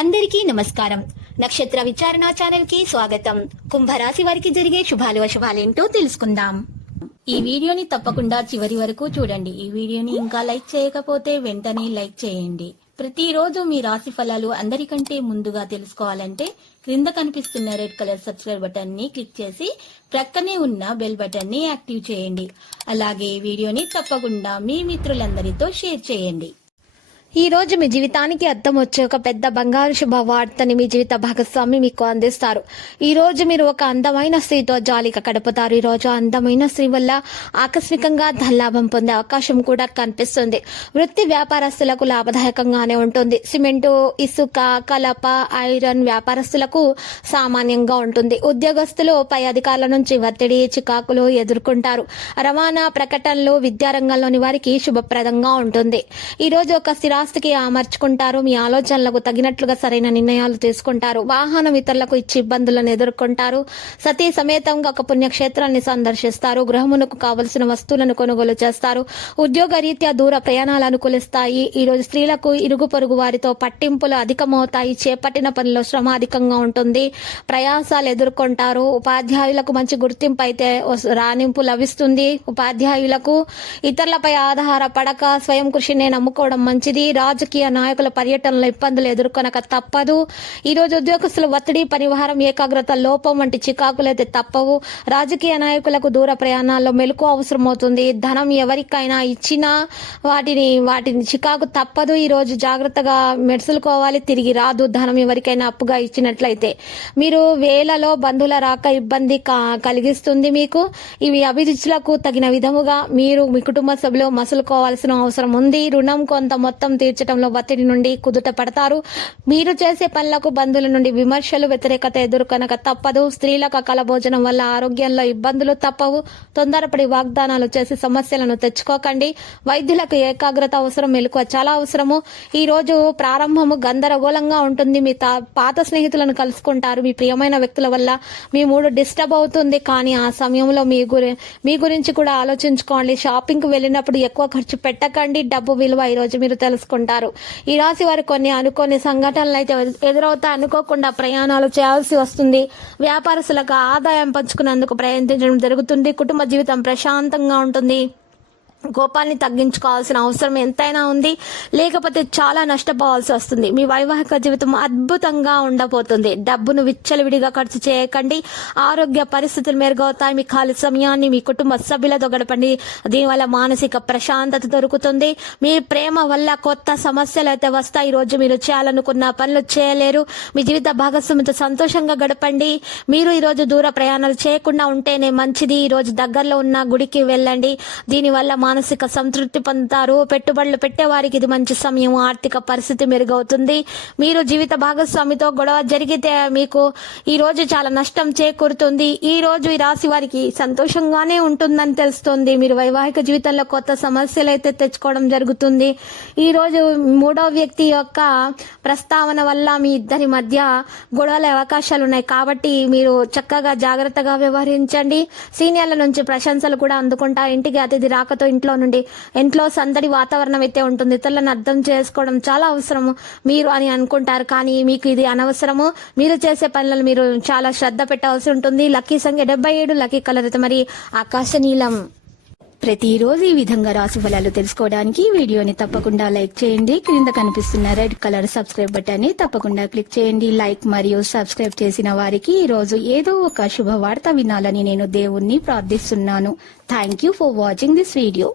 అందరికీ నమస్కారం. నక్షత్ర విచారణ ఛానల్ కి స్వాగతం. కుంభరాశి వారికి జరిగే శుభాలు అశుభాలేంటో తెలుసుకుందాం. ఈ వీడియోని తప్పకుండా చివరి వరకు చూడండి. ఈ వీడియోని ఇంకా లైక్ చేయకపోతే వెంటనే లైక్ చేయండి. ప్రతిరోజు మీ రాశి ఫలాలు అందరికంటే ముందుగా తెలుసుకోవాలంటే క్రింద కనిపిస్తున్న రెడ్ కలర్ సబ్స్క్రైబ్ బటన్ ని క్లిక్ చేసి ప్రక్కనే ఉన్న బెల్ బటన్ ని యాక్టివ్ చేయండి. అలాగే ఈ వీడియోని తప్పకుండా మీ మిత్రులందరితో షేర్ చేయండి. ఈ రోజు మీ జీవితానికి అర్థం వచ్చే ఒక పెద్ద బంగారు శుభవార్తని మీ జీవిత భాగస్వామి మీకు అందిస్తారు. ఈ రోజు మీరు ఒక అందమైన స్త్రీతో జాలిగా గడుపుతారు. ఈ రోజు అందమైన స్త్రీ వల్ల ఆకస్మికంగా ధనలాభం పొందే అవకాశం కూడా కనిపిస్తుంది. వృత్తి వ్యాపారస్తులకు లాభదాయకంగానే ఉంటుంది. సిమెంటు, ఇసుక, కలప, ఐరన్ వ్యాపారస్తులకు సామాన్యంగా ఉంటుంది. ఉద్యోగస్తులు పై అధికారుల నుంచి ఒత్తిడి, చికాకులు ఎదుర్కొంటారు. రవాణా, ప్రకటనలు, విద్యారంగంలోని వారికి శుభప్రదంగా ఉంటుంది. ఈ రోజు ఒక స్థిరాస్తికి అమర్చుకుంటారు. మీ ఆలోచనలకు తగినట్లుగా సరైన నిర్ణయాలు తీసుకుంటారు. వాహనం ఇతరులకు ఇచ్చి ఇబ్బందులను ఎదుర్కొంటారు. సతీ సమేతంగా ఒక పుణ్యక్షేత్రాన్ని సందర్శిస్తారు. గృహమునకు కావలసిన వస్తువులను కొనుగోలు చేస్తారు. ఉద్యోగ రీత్యా దూర ప్రయాణాలు అనుకూలిస్తాయి. ఈ రోజు స్త్రీలకు ఇరుగు పొరుగు వారితో పట్టింపులు అధికమవుతాయి. చేపట్టిన పనిలో శ్రమ అధికంగా ఉంటుంది. ప్రయాసాలు ఎదుర్కొంటారు. ఉపాధ్యాయులకు మంచి గుర్తింపు అయితే రాణింపు లభిస్తుంది. ఉపాధ్యాయులకు ఇతరులపై ఆధారపడక స్వయం కృషిని నమ్ముకోవడం మంచిది. రాజకీయ నాయకుల పర్యటనలో ఇబ్బందులు ఎదుర్కొనక తప్పదు. ఈ రోజు ఉద్యోగస్తుల ఒత్తిడి, పనివారం, ఏకాగ్రత లోపం వంటి చికాకులైతే తప్పవు. రాజకీయ నాయకులకు దూర ప్రయాణాల్లో మెలకు అవసరమవుతుంది. ధనం ఎవరికైనా ఇచ్చినా వాటిని చికాకు తప్పదు. ఈ రోజు జాగ్రత్తగా మెడుసుకోవాలి, తిరిగి రాదు. ధనం ఎవరికైనా అప్పుగా ఇచ్చినట్లయితే మీరు వేలలో బంధువుల రాక ఇబ్బంది కలిగిస్తుంది. మీకు ఇవి అభిరుచులకు తగిన విధముగా మీరు మీ కుటుంబ సభ్యులు మసులుకోవాల్సిన అవసరం ఉంది. రుణం కొంత మొత్తం తీర్చడంలో ఒత్తిడి నుండి కుదుట పడతారు. మీరు చేసే పనులకు బంధువుల నుండి విమర్శలు, వ్యతిరేకత ఎదుర్కొనక తప్పదు. స్త్రీలకు అకాల భోజనం వల్ల ఆరోగ్యంలో ఇబ్బందులు తప్పవు. తొందరపడి వాగ్దానాలు చేసి సమస్యలను తెచ్చుకోకండి. వైద్యులకు ఏకాగ్రత అవసరం, మెలకువ చాలా అవసరము. ఈ రోజు ప్రారంభము గందరగోళంగా ఉంటుంది. మీ పాత స్నేహితులను కలుసుకుంటారు. మీ ప్రియమైన వ్యక్తుల వల్ల మీ మూడు డిస్టర్బ్ అవుతుంది. కానీ ఆ సమయంలో మీ గురించి కూడా ఆలోచించుకోండి. షాపింగ్ కు వెళ్ళినప్పుడు ఎక్కువ ఖర్చు పెట్టకండి. డబ్బు విలువ ఈ రోజు మీరు తెలుసుకుంటారు. ఈ రాశి వారు కొన్ని అనుకోని సంఘటనలు అయితే ఎదురవుతాయి. అనుకోకుండా ప్రయాణాలు చేయాల్సి వస్తుంది. వ్యాపారస్తులకు ఆదాయం పంచుకునేందుకు ప్రయత్నించడం జరుగుతుంది. కుటుంబ జీవితం ప్రశాంతంగా ఉంటుంది. కోపాన్ని తగ్గించుకోవాల్సిన అవసరం ఎంతైనా ఉంది. లేకపోతే చాలా నష్టపోవాల్సి వస్తుంది. మీ వైవాహిక జీవితం అద్భుతంగా ఉండబోతుంది. డబ్బును విచ్చలవిడిగా ఖర్చు చేయకండి. ఆరోగ్య పరిస్థితులు మెరుగవుతాయి. మీ ఖాళీ సమయాన్ని మీ కుటుంబ సభ్యులతో గడపండి. దీనివల్ల మానసిక ప్రశాంతత దొరుకుతుంది. మీ ప్రేమ వల్ల కొత్త సమస్యలు అయితే వస్తాయి. ఈ రోజు మీరు చేయాలనుకున్న పనులు చేయలేరు. మీ జీవిత భాగస్వామితో సంతోషంగా గడపండి. మీరు ఈ రోజు దూర ప్రయాణాలు చేయకుండా ఉంటేనే మంచిది. ఈ రోజు దగ్గరలో ఉన్న గుడికి వెళ్ళండి. దీనివల్ల మానసిక సంతృప్తి పొందుతారు. పెట్టుబడులు పెట్టేవారికి ఇది మంచి సమయం. ఆర్థిక పరిస్థితి మెరుగవుతుంది. మీరు జీవిత భాగస్వామితో గొడవ జరిగితే మీకు ఈ రోజు చాలా నష్టం చేకూరుతుంది. ఈ రోజు ఈ రాశి వారికి సంతోషంగానే ఉంటుందని తెలుస్తుంది. మీరు వైవాహిక జీవితంలో కొత్త సమస్యలు అయితే తెచ్చుకోవడం జరుగుతుంది. ఈ రోజు మూడవ వ్యక్తి యొక్క ప్రస్తావన వల్ల మీ ఇద్దరి మధ్య గొడవల అవకాశాలు ఉన్నాయి. కాబట్టి మీరు చక్కగా జాగ్రత్తగా వ్యవహరించండి. సీనియర్ల నుంచి ప్రశంసలు కూడా అందుకుంటారు. ఇంటికి అతిథి రాకతో ఇంట్లో సందడి వాతావరణం అయితే ఉంటుంది. ఇతరులను అర్థం చేసుకోవడం చాలా అవసరము మీరు అని అనుకుంటారు. కానీ మీకు ఇది అనవసరము. మీరు చేసే పనులను మీరు చాలా శ్రద్ధ పెట్టవలసి ఉంటుంది. లక్కీ సంఖ్య 77, లక్కీ కలర్ అయితే మరి ఆకాశ నీలం. ప్రతిరోజు ఈ విధంగా రాశి ఫలాలు తెలుసుకోవడానికి వీడియోని తప్పకుండా లైక్ చేయండి. క్రింద కనిపిస్తున్న రెడ్ కలర్ సబ్స్క్రైబ్ బటన్ ని తప్పకుండా క్లిక్ చేయండి. లైక్ మరియు సబ్స్క్రైబ్ చేసిన వారికి ఈ రోజు ఏదో ఒక శుభవార్త వినాలని నేను దేవుణ్ణి ప్రార్థిస్తున్నాను. Thank you for watching this video.